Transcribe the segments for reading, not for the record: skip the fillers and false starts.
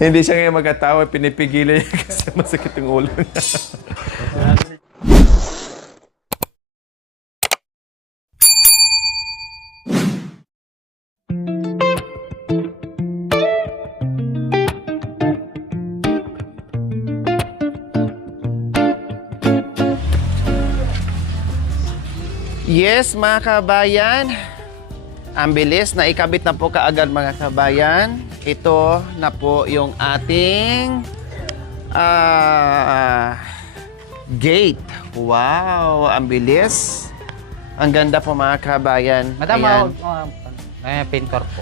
Hindi siya ngayon magkatawa, pinipigilan niya kasi masakit yung ulo niya. Yes, mga kabayan. Ang bilis na ikabit na po kaagad, mga kabayan. Ito na po yung ating gate. Wow, ang bilis. Ang ganda po, mga kabayan. Madam, may pintor po.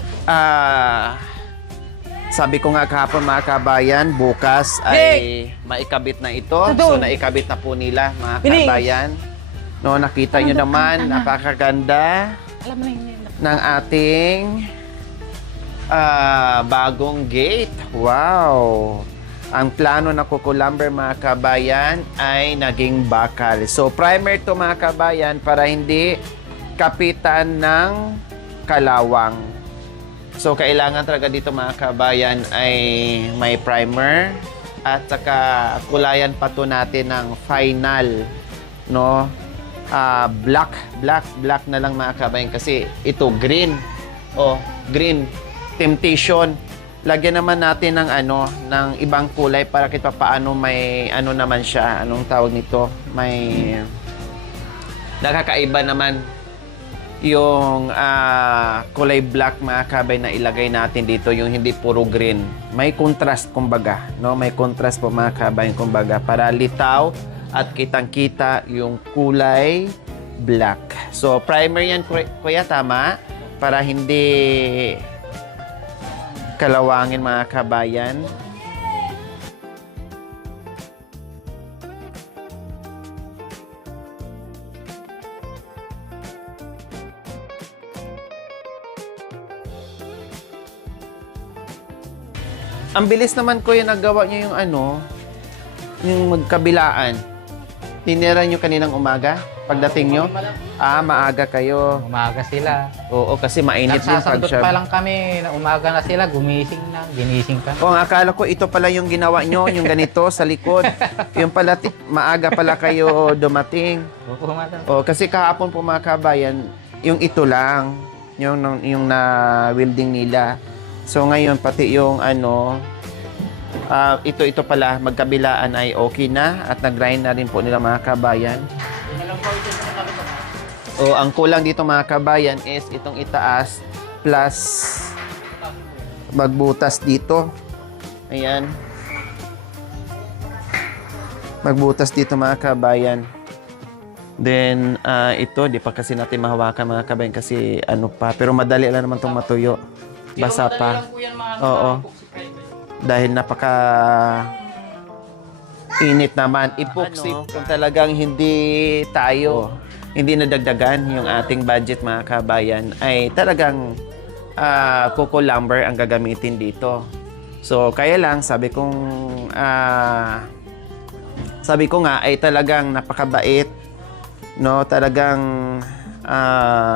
Sabi ko nga kahapon, mga kabayan, bukas ay maikabit na ito. So naikabit na po nila, mga kabayan. No, nakita nyo naman, napakaganda ng ating bagong gate. Wow! Ang plano ng Kuko Lumber, mga kabayan, ay naging bakal. So, primer to, mga kabayan, para hindi kapitan ng kalawang. So, kailangan talaga dito, mga kabayan, ay may primer at saka kulayan pa to natin ng final, no? Black na lang, mga kabayan, kasi ito green. Oh, green temptation. Lagyan naman natin ng ng ibang kulay para kahit paano may naman siya, anong tawag nito? May nakakaiba naman yung kulay black, mga kabayan, na ilagay natin dito, yung hindi puro green. May contrast, kumbaga, no? May contrast po, mga kabayan, kumbaga, para litaw at kitang-kita yung kulay black. So, primer yan, kuya, tama? Para hindi kalawangin, mga kabayan. Ang bilis naman, kuya, nagawa niyo yung yung magkabilaan. Tinira nyo kaninang umaga? Pagdating nyo? Maaga kayo. Umaga sila. Oo, kasi mainit din pag Nagsasandot pa lang kami na umaga na sila, gumising na, ginising ka. Oo, akala ko ito pala yung ginawa nyo, yung ganito sa likod. Yung pala, maaga pala kayo dumating. Oo, madam. Oo, kasi kahapon po, mga kabayan, yung ito lang, yung na-welding nila. So ngayon, pati yung ito pala, magkabilaan ay okay na at nag-grind na rin po nila, mga kabayan. O, ang kulang dito, mga kabayan, is itong itaas plus magbutas dito. Ayan. Magbutas dito, mga kabayan. Then, ito, di pa kasi natin mahawakan, mga kabayan, kasi pa. Pero madali lang naman itong matuyo. Basa pa. Oo. Dahil napaka init naman. Epoxy, kung talagang hindi nadagdagan yung ating budget, mga kabayan, ay talagang Kuko Lumber ang gagamitin dito. So, kaya lang, sabi ko nga ay talagang napakabait, no? Talagang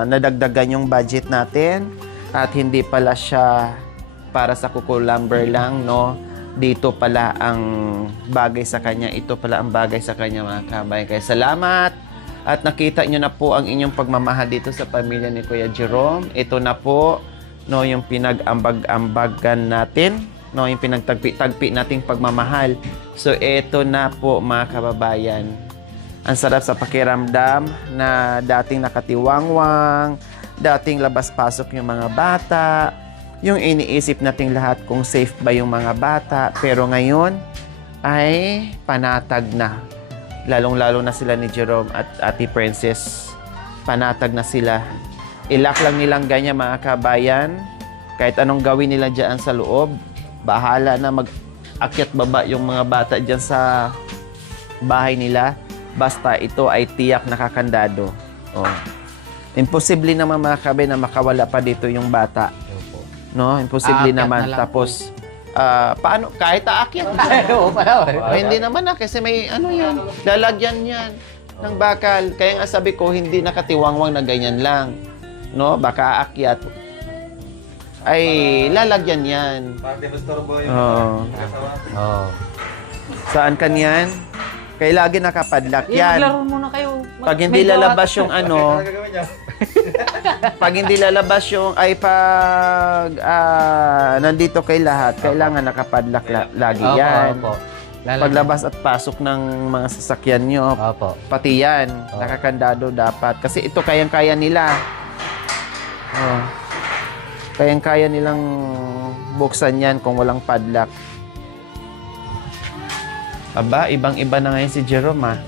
nadagdagan yung budget natin at hindi pala siya para sa Kuko Lumber lang, no? Dito pala ang bagay sa kanya. Ito pala ang bagay sa kanya, mga kabayan. Kaya salamat. At nakita nyo na po ang inyong pagmamahal dito sa pamilya ni Kuya Jerome. Ito na po, no, yung pinag-ambag-ambagan natin, no, yung pinagtagpi-tagpi nating pagmamahal. So, ito na po, mga kababayan. Ang sarap sa pakiramdam na dating nakatiwangwang, dating labas-pasok yung mga bata, yung iniisip nating lahat kung safe ba yung mga bata, pero ngayon ay panatag na. Lalong-lalo na sila ni Jerome at Ate Princess. Panatag na sila. Ilak lang nilang ganyan, mga kabayan. Kahit anong gawin nila dyan sa loob, bahala na mag-akyat baba yung mga bata dyan sa bahay nila. Basta ito ay tiyak nakakandado. Oh. Imposible naman, mga kabayan, na makawala pa dito yung bata. No, imposible naman. Na tapos, paano? Kahit aakyat. Oo pala. Hindi naman kasi may yan. Lalagyan yan ng bakal. Kaya nga sabi ko, hindi nakatiwangwang na ganyan lang. No, baka aakyat. ay lalagyan yan. Oo. Oo. Saan kanyan? Kaya lagi nakapadlock Yan. yan. Maglaro muna kayo. Pag hindi lalabas yung ano, pag hindi lalabas yung, ay pag nandito kay lahat, kailangan nakapadlock lagi Opo, yan. opo. Lalagyan. Paglabas at pasok ng mga sasakyan nyo, Opo. pati yan, Oo. nakakandado dapat. Kasi ito kayang-kaya nila. Oh. Kayang-kaya nilang buksan yan kung walang padlock. Aba, ibang-iba na ngayon si Jerome, ah.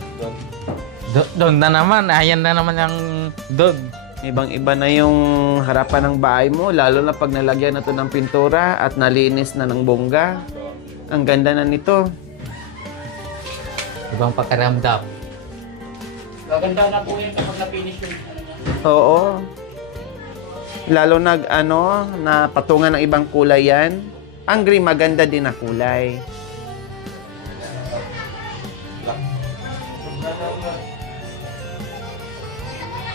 Doon na naman. Ayan na naman yung doon. Ibang-iba na yung harapan ng bahay mo, lalo na pag nalagyan na to ng pintura at nalinis na ng bongga. Ang ganda na nito. Ibang pakiramdam. Gaganda na po yan kapag na-finish yung ano niya. Oo. Lalo na patungan ng ibang kulay yan. Ang green, maganda din na kulay.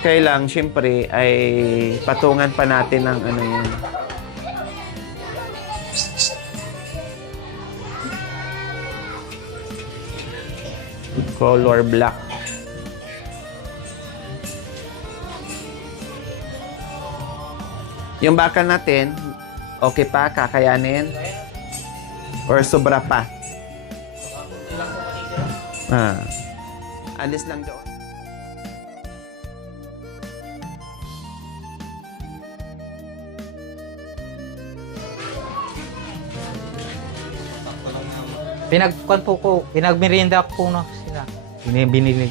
Kailang, syempre, ay patungan pa natin ng ano yan. Color black. Yung bakal natin, okay pa? Kakayanin? Or sobra pa? Alis lang doon. Pinagmerienda ko po no sila. Binili.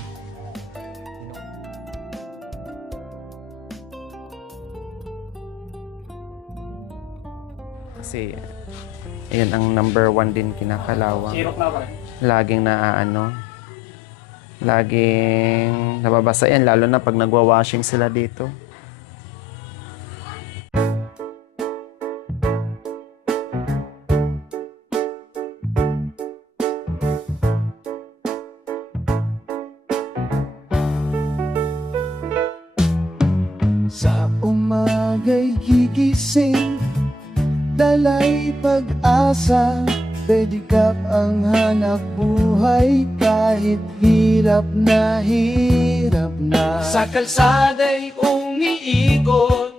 Kasi, yan ang number 1 din kinakalawang. Sirok na pa rin. Laging laging nababasa yan, lalo na pag nagwa-washing sila dito. Sa umaga'y gigising, dalay pag-asa, pedicab ang hanap buhay kahit hirap na hirap na. Sa kalsada'y umiikot,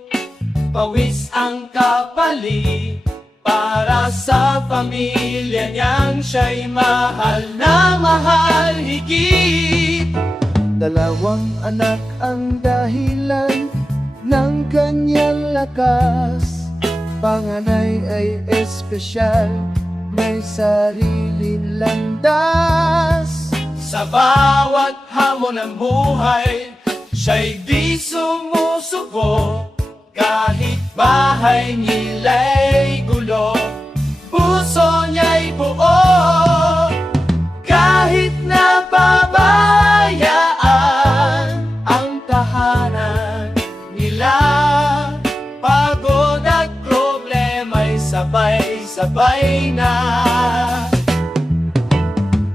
pawis ang kapali, para sa pamilya niyang siya'y mahal na mahal higit. Dalawang anak ang dahilan ng kanyang lakas. Panganay ay espesyal, may sariling landas. Sa bawat hamon ng buhay, siya'y di sumusuko. Kahit bahay nila'y gulo, puso niya'y buo. Kahit napabayaan ang tahanan nila, pagod at problema'y sabay-sabay na.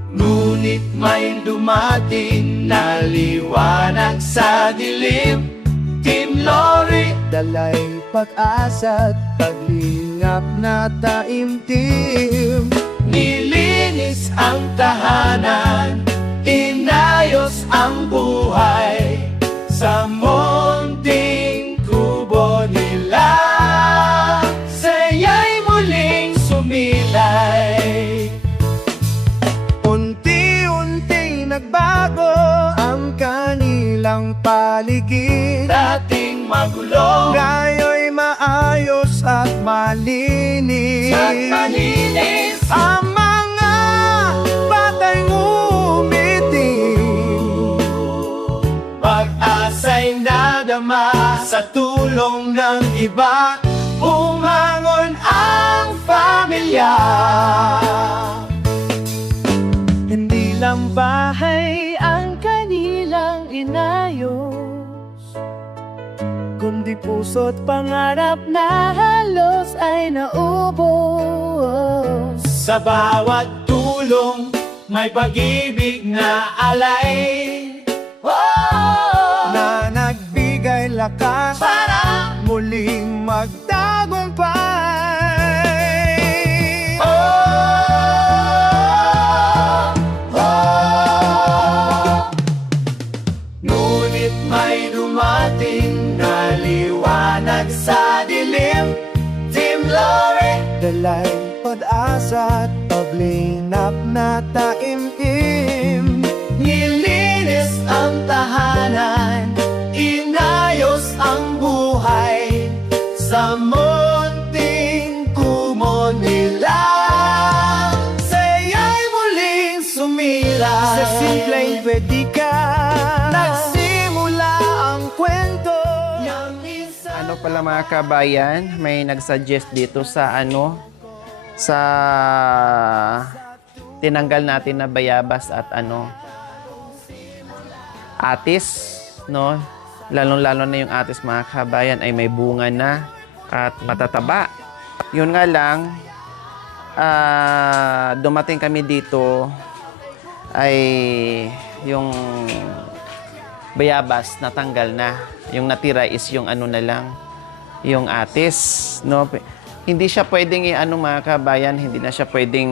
Ngunit may dumating na liwanag sa dilim. Team Lori, Dalay pag-asa at paglingap na taimtim. nilinis ang tahanan, inayos ang buhay sa munting kubo nila. Saya'y muling sumilay. Unti-unting nagbago ang kanilang paligid. Dating magulo Ngayon'y maayos at malinis. at malinis, Ang mga batay umitim. pag-asa'y nadama sa tulong ng iba. Bumangon ang pamilya. Hindi lang bahay ang kanilang inayos, kundi puso't pangarap na halos ay naubos. Sa bawat tulong, may pag-ibig na alay. Na nagbigay lakas Para muling magtagumpay. dalay pag-asa at paglinap na taimtim. Nilinis ang tahanan, inayos ang buhay sa munting kumo nila. Saya'y muling sumila sa simpleng pwedika. Nagsimula ang kwento na minsan. Ano pala mga kabayan, may nagsuggest dito sa sa tinanggal natin na bayabas at atis, no? Lalong-lalo na yung atis mga kabayan ay may bunga na at matataba. Yun nga lang, dumating kami dito ay yung bayabas natanggal na. Yung natira is yung na lang, yung atis, no? Hindi siya pwedeng mga kabayan, hindi na siya pwedeng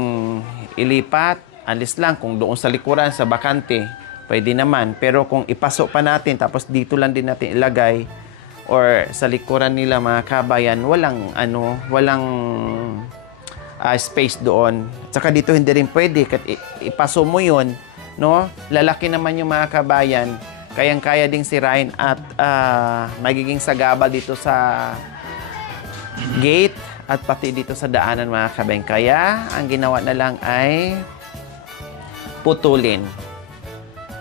ilipat. Alis lang kung doon sa likuran, sa bakante, pwede naman. Pero kung ipasok pa natin, tapos dito lang din natin ilagay, or sa likuran nila mga kabayan, walang space doon. Tsaka dito hindi rin pwede, kat ipaso mo yun, no? Lalaki naman yung mga kabayan, kayang-kaya ding sirain at magiging sagabal dito sa gate at pati dito sa daanan mga kabayan. Kaya ang ginawa na lang ay putulin.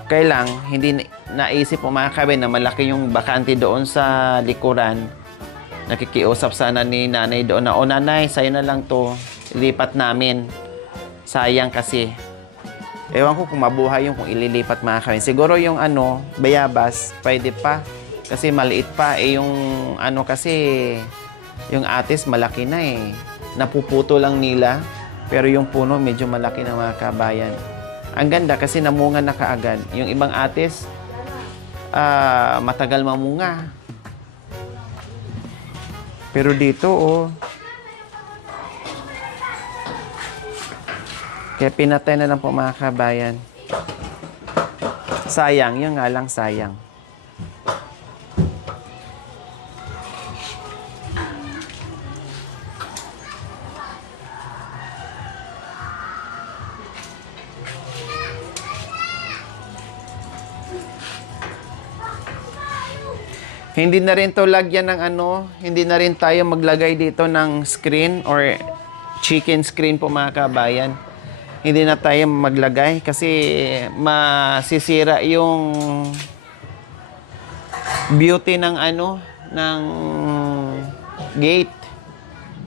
Kaya lang, hindi naisip po mga kabayan na malaki yung bakante doon sa likuran. Nakikiusap sana ni nanay doon na, "O nanay, sa'yo na lang to, ilipat namin. Sayang kasi." Ewan ko kung mabuhay yung kung ililipat mga kabayan. Siguro yung bayabas, pwede pa. Kasi maliit pa. Yung kasi, yung atis malaki na eh. Napuputo lang nila. Pero yung puno medyo malaki na mga kabayan. Ang ganda kasi namunga na kaagad. Yung ibang atis, matagal mamunga. Pero dito, kaya pinatay na lang po mga kabayan. Sayang, yun nga lang sayang. Hindi na rin to lagyan ng hindi na rin tayo maglagay dito ng screen or chicken screen po mga kabayan. Hindi na tayo maglagay kasi masisira yung beauty ng ng gate,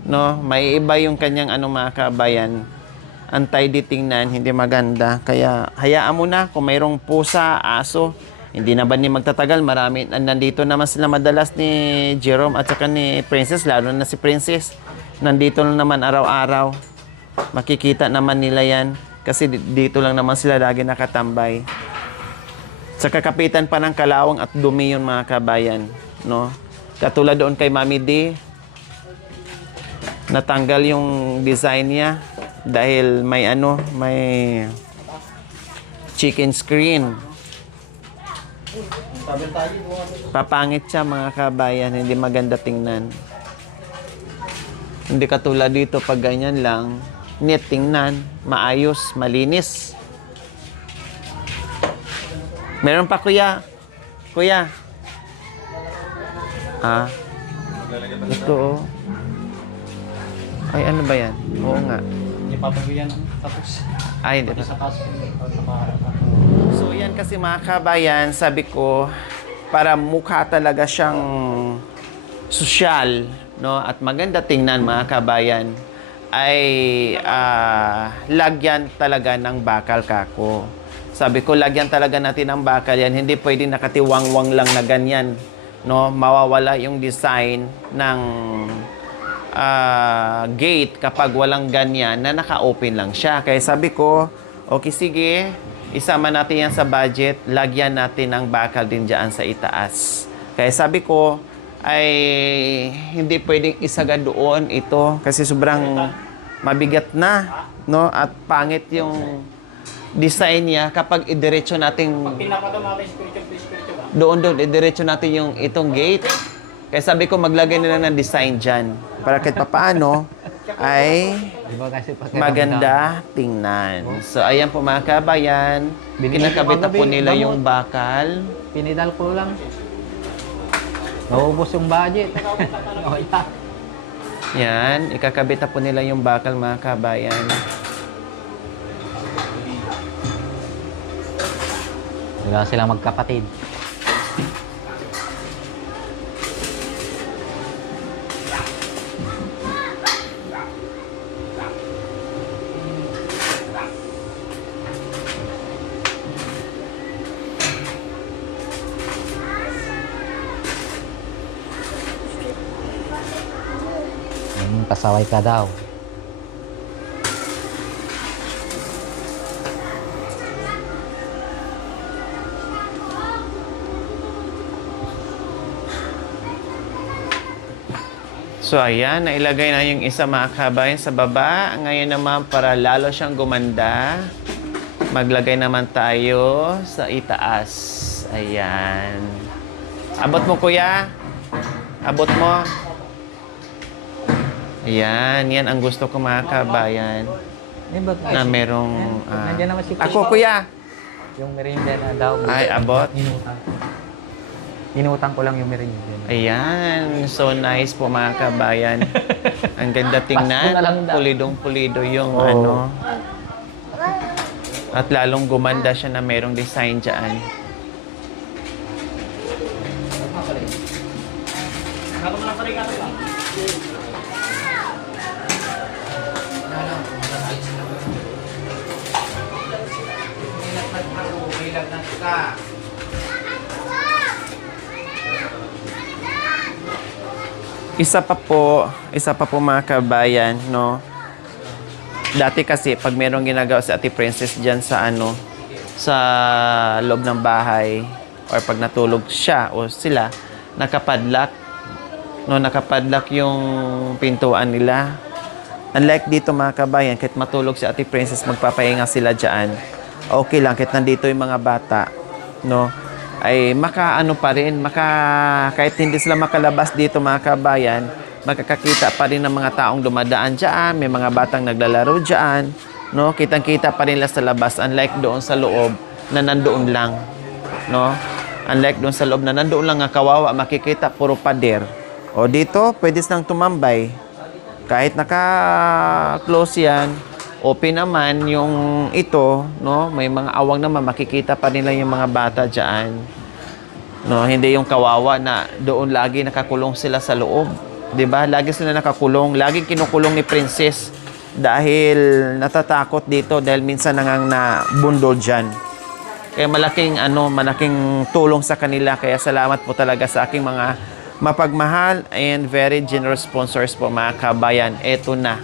no? May iba yung kanyang mga kabayan. Untidy tingnan, hindi maganda. Kaya hayaan mo na kung mayroong pusa, aso, hindi na ba ni magtatagal, marami. Nandito naman sila madalas ni Jerome at saka ni Princess, lalo na si Princess. Nandito lang naman araw-araw. Makikita naman nila yan. Kasi dito lang naman sila lagi nakatambay. Sa kakapitan pa ng kalawang at dumi yun mga kabayan. No? Katulad doon kay Mami D, natanggal yung design niya dahil may may chicken screen. Papangit siya mga kabayan, hindi maganda tingnan. Hindi katulad dito pag ganyan lang, neat tingnan, maayos, malinis. Meron pa kuya? Kuya? Ito Ay, ano ba yan? Oo nga. Hindi papagayan tapos. Ay, hindi pa. Sa kaso. So yan kasi mga kabayan, sabi ko, para mukha talaga siyang sosyal, no? At maganda tingnan mga kabayan, ay lagyan talaga ng bakal kako. Sabi ko, lagyan talaga natin ng bakal yan. Hindi pwedeng nakatiwangwang lang na ganyan, no? Mawawala yung design ng gate kapag walang ganyan na naka-open lang siya. Kaya sabi ko, okay, sige, isama natin yan sa budget, lagyan natin ng bakal din dyan sa itaas. Kaya sabi ko, ay hindi pwedeng isagad doon ito kasi sobrang mabigat na, no? At pangit yung design niya kapag idiretso natin Pinapadaw natin spiritual. doon, idiretso natin yung itong gate. Kaya sabi ko, maglagay nila ng design dyan para kahit papaano, ay Di ba kasi pag maganda tingnan. So, ayan po mga kabayan. Kinakabit na po nila yung bakal. Pinidal ko lang. Naubos yung budget. Wala. Yan, ikakabit na po nila yung bakal mga kabayan. Wala silang magkapatid. Pasaway ka daw. So ayan, nailagay na yung isa mga kabayan sa baba. Ngayon naman para lalo siyang gumanda, maglagay naman tayo sa itaas. Ayan. Abot mo kuya. Abot mo. Ayan, yan ang gusto ko mga kabayan. Na merong... Nandiyan naman si Kuya. Ako kuya. Yung merienda na daw. Ay, abot. Inutang ko lang yung merienda. Ayan, so nice po mga kabayan. Ang ganda tingnan. Pasko na lang daw. Pulidong-pulido yung Oo. ano. At lalong gumanda siya na merong design dyan. Isa pa po mga kabayan, no? Dati kasi pag merong ginagawa si Ate Princess diyan sa ano, sa loob ng bahay or pag natulog siya o sila, nakapadlock, no, nakapadlock yung pintuan nila. Unlike dito mga kabayan, kahit matulog si Ate Princess, magpapahinga sila diyan. Okay lang kahit nandito yung mga bata, no? Ay makaano pa rin, kahit hindi sila makalabas dito mga kabayan, makakakita pa rin ng mga taong dumadaan dyan, may mga batang naglalaro dyan, no? Kitang-kita pa rin nila sa labas, unlike doon sa loob na nandoon lang, no? Unlike doon sa loob na nandoon lang nga kawawa, makikita puro pader. O dito, pwede silang tumambay. Kahit naka-close yan, open naman yung ito, no? May mga awang naman, makikita pa nila yung mga bata diyan. No, hindi yung kawawa na doon lagi nakakulong sila sa loob. 'Di ba? Lagi sila nakakulong, laging kinukulong ni Princess dahil natatakot dito dahil minsan nangang na bundol diyan. Kaya malaking tulong sa kanila. Kaya salamat po talaga sa aking mga mapagmahal and very generous sponsors po mga kabayan. Eto na.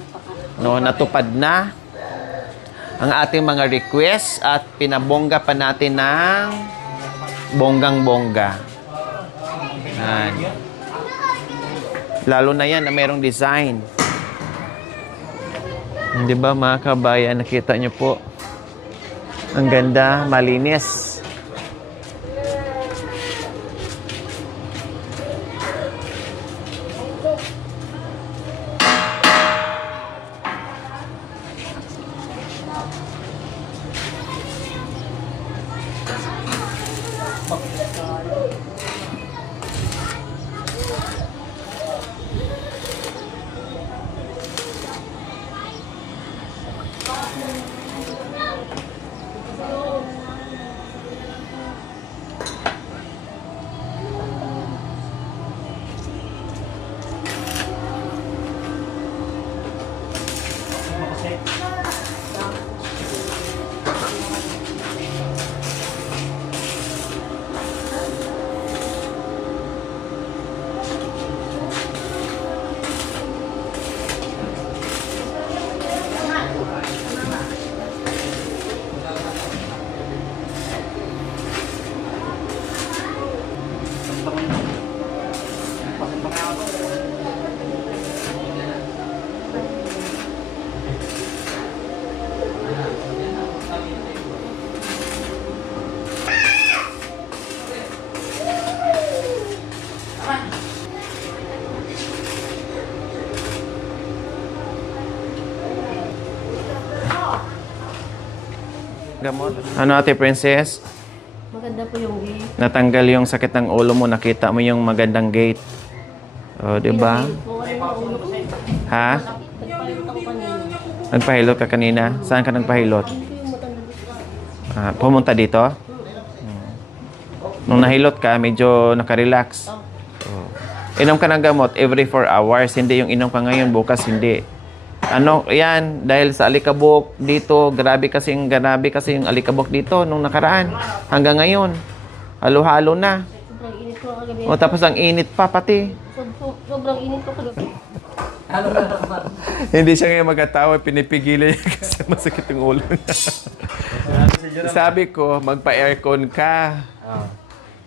No, natupad na ang ating mga request at pinabongga pa natin ng bonggang-bongga. Yan. Lalo na yan na merong design. Di ba mga kabayan, nakita nyo po? Ang ganda, malinis. gamot. Ano, Ate Princess? Maganda po yung gate. Natanggal yung sakit ng ulo mo, nakita mo yung magandang gate. O, di ba? Po, ano yung ulo ko? Ha? Nagpalit ako kanina. Nagpahilot ka kanina? Saan ka nagpahilot? Ano po yung matanda dito? Pumunta dito? Nung nahilot ka, medyo nakarelax. Oh. Inom ka ng gamot every 4 hours. Hindi yung inom ka ngayon, bukas hindi. Ano, yan, dahil sa alikabok dito, grabe kasi yung alikabok dito nung nakaraan. Hanggang ngayon, halo-halo na. Sobrang init ko kagabi. O tapos ang init pa pati. Sobrang init ko kagabi. Hindi siya ngayon magkatawa, pinipigilan niya kasi masakit yung ulo niya. Sabi ko, magpa-aircon ka.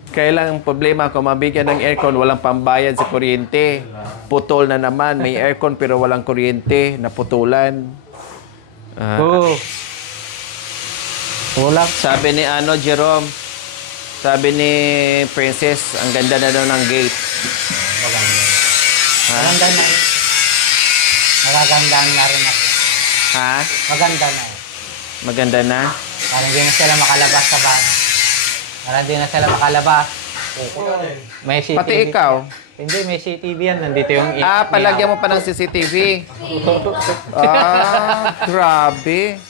Kailang problema kung mabigyan ng aircon, walang pambayad sa kuryente. Putol na naman, may aircon pero walang kuryente, naputulan. Kulang. Sabi ni Jerome, sabi ni Princess, ang ganda na daw ng gate. Maganda na. Magagandaan na rin ako. Ha? Maganda na. Maganda na? Parang hindi na sila makalabas sa bahay. Parang hindi na sila makalabas. May CCTV. Pati ikaw? Hindi, may CCTV yan. Nandito yung... Palagyan mo pa ng CCTV. Grabe.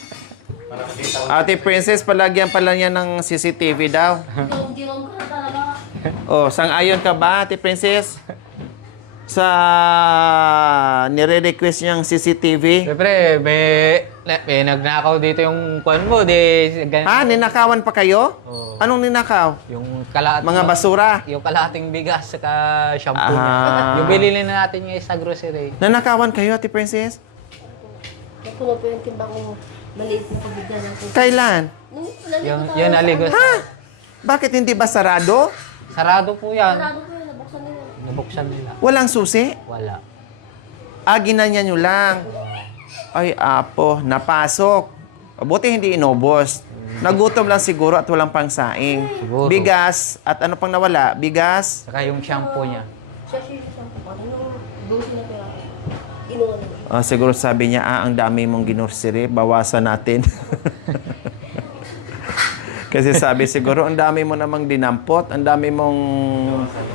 Ate Princess, palagyan pala niya ng CCTV daw. Hindi ko na talaga. Oh, sang-ayon ka ba, Ate Princess? Sa nire-request niyang CCTV? Siyempre, may nagnakaw dito yung kuwan mo. Ninakawan pa kayo? Oo. Anong ninakaw? Yung kalat... Mga basura? Yung kalahating bigas saka shampoo niya. Yung bilili na natin yung sa grocery. Nanakawan kayo, Ate Princess? Nakulo po yung timbang ko. Maliit na pabigyan ng puso. Kailan? Yun aligos. Bakit hindi ba sarado? Sarado po yan. Sarado po yun, nabuksan nila. Nabuksan nila. Walang susi? Wala. Ginanya nyo lang. Ay, apo, napasok. Buti hindi inubos. Nagutom lang siguro at walang pangsaing. Siguro. Bigas, at ano pang nawala? Bigas? Saka yung shampoo niya. Siya po pa. Dosi na pera. Inuwan na. Siguro sabi niya, ang dami mong ginursiri, bawasan natin. Kasi sabi siguro, ang dami mo namang dinampot, ang dami mong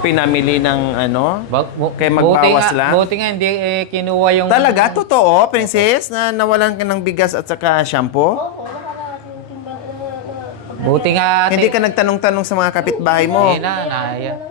pinamili ng ano, kaya magbawas lang. Buti nga, hindi kinuha yung... Talaga? Totoo, Princess, na nawalan ka ng bigas at saka shampoo? Opo, nakala yung timbang na Buti nga... Hindi ka nagtanong-tanong sa mga kapitbahay mo. Hindi na,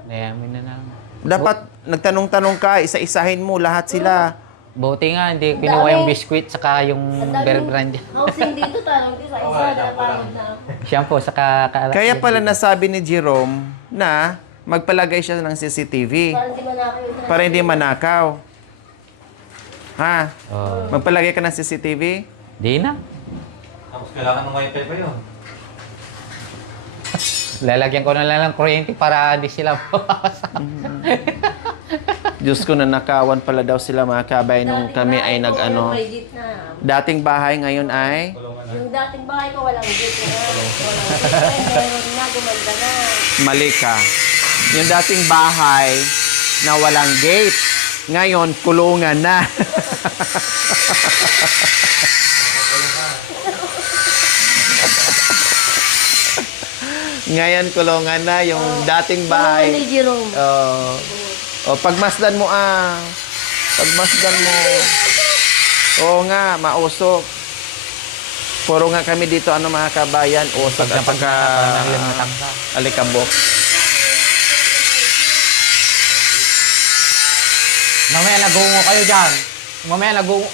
nayamin na namin. Dapat nagtanong-tanong ka, isa-isahin mo lahat sila. Buti nga, hindi kinuha yung biscuit saka yung Bear Brand. housing dito tayo. Isa-isa na pagod na ako. Shampoo saka... Kaya pala nasabi ni Jerome na magpalagay siya ng CCTV Parang di manakaw yung para hindi manakaw. Ha? Oh. Magpalagay ka ng CCTV? Di na. Tapos kailangan ng wifi pa yun. Lalagyan ko na lang ng kuryente para di sila mawasak. Diyos ko, nanakawan pala daw sila mga kabay nung kami ay nag-ano. May gate na. Dating bahay ngayon ay Yung dating bahay ko walang gate na. Walang gate. Meron na, gumanda na. mali ka. Yung dating bahay na walang gate, ngayon kulungan na. Ngayon kulungan na yung dating Ni bahay. Jerome. Pagmasdan mo Pagmasdan mo. Oo nga, mausok. Puro nga kami dito, mga kabayan, usok at saka alikabok. Mamaya nagungo kayo dyan. Mamaya nagungo.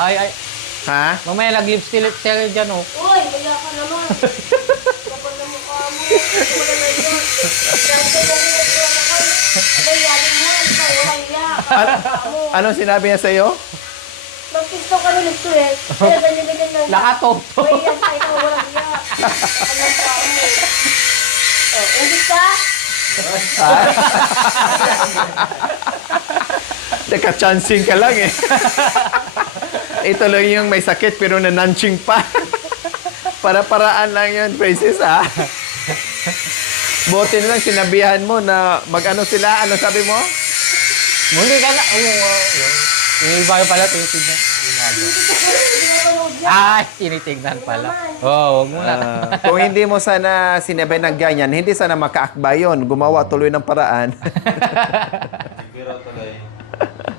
Ay. Ha? Mamaya nag-lip-still dyan, oh. Uy, maya ka naman. Kapal na mukha mo. Wala na yun. Dahil ko na rin ako. Bayalin mo. Ikaw, kaya. Anong sinabi niya sa'yo? Magpisto ka ng stress. Kaya ganyan-ganyan lang. Nakatoto. Bayalin ka, ikaw walang iya. Anong pa mo? Hindi ka? Teka, chancing ka lang eh. Ito lang yung may sakit pero nananching pa. Para-paraan lang yun, Princess, ha? Buti na lang sinabihan mo na mag-ano sila. Ano sabi mo? Muli ka na. Yung iba yung pala, titignan. Ay, tinitignan pala. Oo, wag mo na. Kung hindi mo sana sinabay ng ganyan, hindi sana makaakba yun. Gumawa tuloy ng paraan.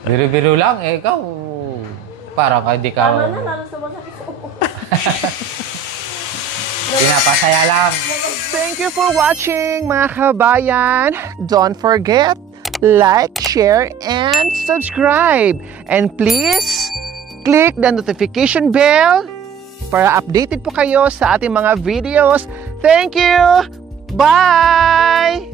Biro-biro lang, eh, ikaw. Parang hindi ka... Tama na, lalo sumasakit sa ulo. Pinapasaya lang. Thank you for watching, mga kabayan. Don't forget, like, share, and subscribe. And please, click the notification bell para updated po kayo sa ating mga videos. Thank you! Bye!